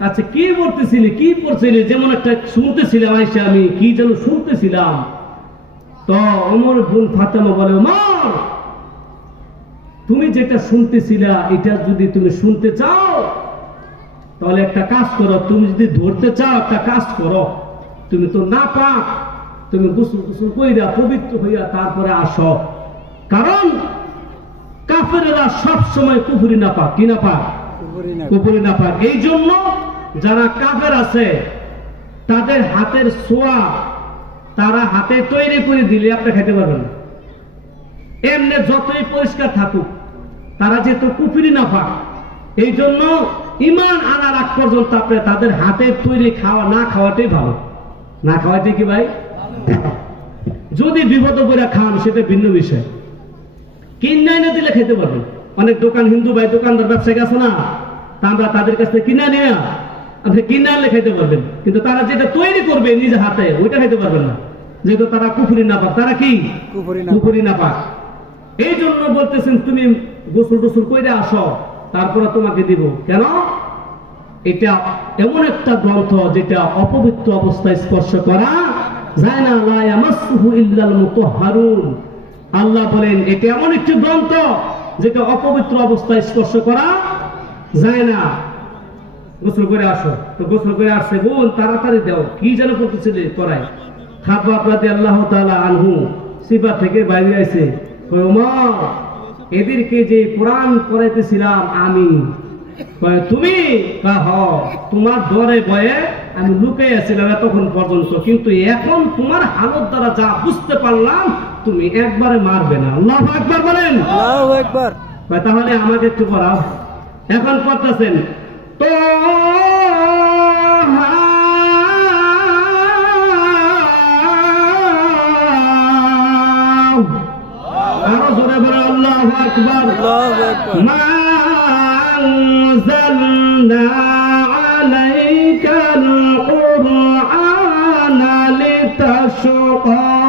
আচ্ছা কি বলতেছিলি, কি পড়ছিলি? যেমন একটা শুনতেছিলাম আইসা আমি কি যেন শুনতেছিলাম। তো অমর বোন ফাতেমা বলে, ওমর, তুমি যেটা শুনতেছিলা, এটা যদি তুমি শুনতে চাও, তাহলে একটা কাজ করো, তুমি যদি ধরতে চাও, একটা কাজ করো। তুমি তো না পা তুমি গোসল গোসল কইরা পবিত্র হইয়া তারপরে আসো। কারণ কাফেরেরা সব সময় কুফুরি না পাক কি না পাক না পাক এই জন্য যারা কাফের আছে, তাদের হাতের সোয়া তারা হাতে তৈরি করে দিলে আপনি খেতে পারবেন না। এমনি যতই পরিষ্কার থাকুক, তারা যেহেতু না পাক এই জন্য ইমান আনার আগ পর্যন্ত আপনি তাদের হাতে তৈরি খাওয়া না খাওয়াটাই ভালো। না খাওয়াটাই কি ভাই? যদি বিপদ করে খান, সেটা ভিন্ন বিষয়। কিনে না দিলে খেতে পারবেন অনেক দোকান হিন্দু ভাই দোকানদার ব্যবসায়ী আছে না? তা আমরা তাদের কাছ থেকে কিনে নিয়ে আপনি কিনে আনলে খেতে পারবেন। কিন্তু তারা যেটা তৈরি করবে নিজে হাতে ওইটা খেতে পারবেন না। যেহেতু তারা কুফুরি না পাক তারা কি? কুফুরি না পাক এই জন্য বলতেছেন তুমি গোসল টোসল করে আসো তারপরে তোমাকে দিব। কেন? এটা এমন একটা গ্রন্থ যেটা অপবিত্র অবস্থায় স্পর্শ করা যায় না। লা ইয়ামাসসুহু ইল্লাল মুতাহহারুন আল্লাহ বলেন এটা এমন একটি গ্রন্থ যেটা অপবিত্র অবস্থায় স্পর্শ করা যায় না। গোসল করে আসো। তো গোসল করে আসছে বোন তাড়াতাড়ি দাও। কি যেন করতেছিলে করায় খাবা রাদি আল্লাহ তাআলা আনহু সিফা থেকে বাইরে আইছে। এদেরকে যে কোরআন পড়াইতেছিলাম আমি। তুমি? কয়, হ তোমার ডরে ভয়ে আমি লুকে আছিলাম এতক্ষণ পর্যন্ত। কিন্তু এখন তোমার হালত দ্বারা যা বুঝতে পারলাম তুমি একবারে মারবে না আল্লাহ একবার বলেন একবার কয়, তাহলে আমাকে একটু পড়াও এখন পড়তেছেন তো আরো জোরে বলে আল্লাহ আকবার একবার ما أنزلنا عليك القرآن لتشقى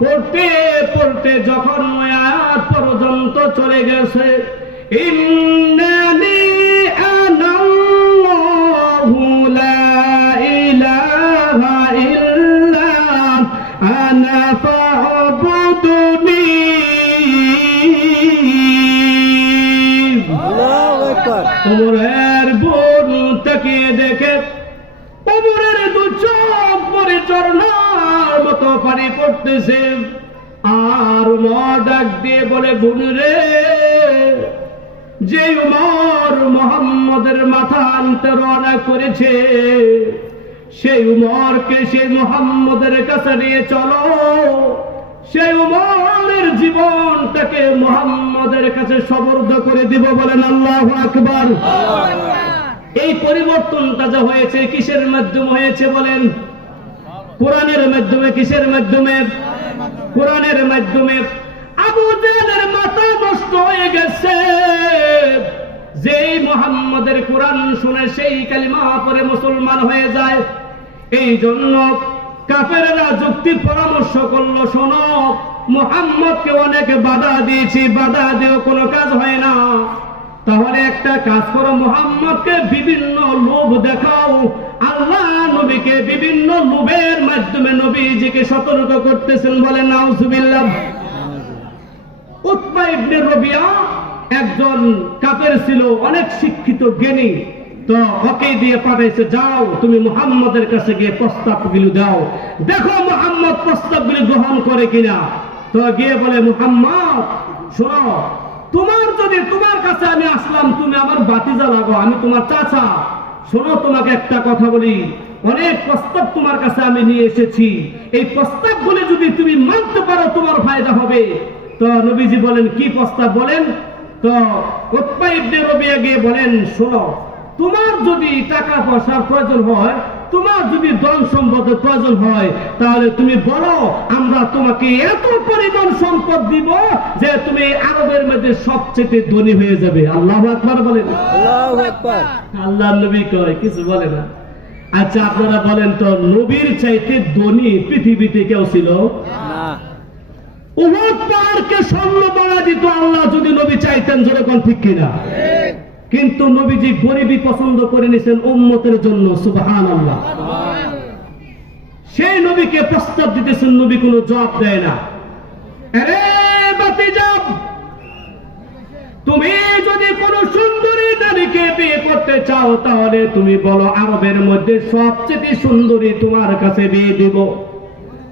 পড়তে পড়তে যখন ওই আয়াত পর্যন্ত চলে গেছে ইন্নানি আনাল্লাহু লা ইলাহা ইল্লা আনা ফাবুদুনি বোন দেখে কোমরের দু চোখ পরে চরনার মতো পানি পড়তেছে। আর মা ডাক দিয়ে বলে বোন রে যে উমর মোহাম্মদের মাথা আনতে রওনা করেছে সেই উমরকে সেই মোহাম্মদের কাছে নিয়ে চলো। সেই উমরের জীবনটাকে মোহাম্মদের কাছে সবর্দ করে দিব বলেন আল্লাহ আকবার। এই পরিবর্তনটা যা হয়েছে কিসের মাধ্যমে হয়েছে বলেন? কোরআনের মাধ্যমে, কিসের মাধ্যমে? কোরআনের মাধ্যমে। আবু জাহেলের মাথা নষ্ট হয়ে গেছে। যেই মোহাম্মদের কোরআন শুনে সেই কালিমা পরে মুসলমান হয়ে যায়। এই জন্য কাফেররা যুক্তি পরামর্শ করল, শোনো, মোহাম্মদকে অনেক বাধা দিয়েছি, বাধা দিয়েও কোনো কাজ হয় না। তাহলে একটা কাজ করো, মোহাম্মদকে বিভিন্ন লোভ দেখাও। আল্লাহ নবীকে বিভিন্ন লোভের মাধ্যমে নবীজিকে সতর্ক করতেছেন বলে, নাউজুবিল্লাহ। উতবা ইবনে রবিয়া একজন কাফের ছিল, অনেক শিক্ষিত, জ্ঞানী। তো ওকে দিয়ে পাঠাইছে, যাও, তুমি মুহাম্মদের কাছে গিয়ে প্রস্তাব প্রস্তাবগুলো দাও। দেখো মুহাম্মদ প্রস্তাবগুলি গ্রহণ করে কিনা। তো গিয়ে বলে, মুহাম্মদ, শোনো তোমার যদি তোমার কাছে আমি আসলাম, তুমি আমার বাতিজা লাগো, আমি তোমার চাচা। শোনো, তোমাকে একটা কথা বলি। অনেক প্রস্তাব তোমার কাছে আমি নিয়ে এসেছি। এই প্রস্তাব প্রস্তাবগুলি যদি তুমি মানতে পারো, তোমার ফায়দা হবে। তো নবীজি বলেন, কি প্রস্তাব বলেন? তো উৎপা ইবনে রবিয়া গিয়ে বলেন, শোনো, তোমার যদি টাকা পয়সার প্রয়োজন হয় তোমার যদি ধন সম্পদের প্রয়োজন হয় তাহলে তুমি বলো আমরা তোমাকে এত পরিমাণ সম্পদ দিব যে তুমি আরবের মধ্যে সবচেয়ে ধনী হয়ে যাবে। আল্লাহ আকবার বলেন। আল্লাহ নবী কয় কিছু বলে না। আচ্ছা আপনারা বলেন তো নবীর চাইতে ধনী পৃথিবীতে কেউ ছিল? না। উহুদ পাহাড়কে স্বর্ণ বানা দিত আল্লাহ যদি নবী চাইতেন যেরকম ঠিক কিনা? কিন্তু নবীজি গরিবই পছন্দ করে নিয়েছেন উম্মতের জন্য সুবহান আল্লাহ সেই নবীকে প্রস্তাব দিতেছেন, নবী কোনো জবাব দেয় না। তুমি যদি কোন সুন্দরী নারীকে বিয়ে করতে চাও, তাহলে তুমি বলো, আরবের মধ্যে সবচেয়ে সুন্দরী তোমার কাছে বিয়ে দিব।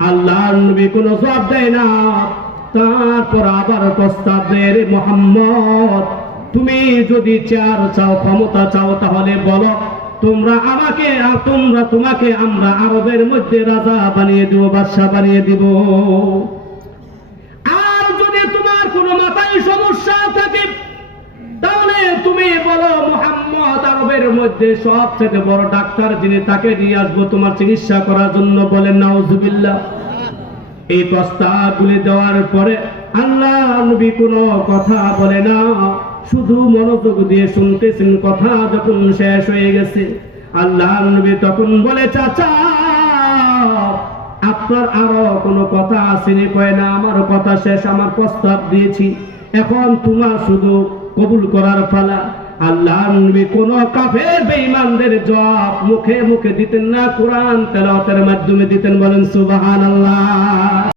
আল্লাহ নবী কোনো জবাব দেয় না। তারপর আবার প্রস্তাব দেয়, রে মোহাম্মদ তুমি যদি চার চাও, ক্ষমতা চাও, তাহলে বলো, তোমরা আমাকে আর তোমরা তোমাকে আমরা আরবের মধ্যে রাজা বানিয়ে দিব, বাদশাহ বানিয়ে দিব। আর যদি তোমার কোনো মাথায় সমস্যা থাকে, তাহলে তুমি বলো, মোহাম্মদ আরবের মধ্যে সবচেয়ে বড় ডাক্তার যিনি তাকে নিয়ে আসব, তোমার চিকিৎসা করার জন্য বলেন, নাউজুবিল্লাহ। এই প্রস্তাবগুলি দেওয়ার পরে আল্লাহ নবী কোনো কথা বলে না। শুধু মনোযোগ দিয়ে শুনতেছেন কথা যখন শেষ হয়ে গেছে আল্লাহ নবী তখন বলে, চাচা, আপনার আরও কোনো কথা আসেনি কয়, না, আমার কথা শেষ, আমার প্রস্তাব দিয়েছি। এখন তোমার শুধু কবুল করার পালা। আল্লাহ নবী কোন কাফের বেঈমানদের জবাব মুখে মুখে দিতেন না, কোরআন তেলাওয়াতের মাধ্যমে দিতেন, বলেন, সুবহানাল্লাহ।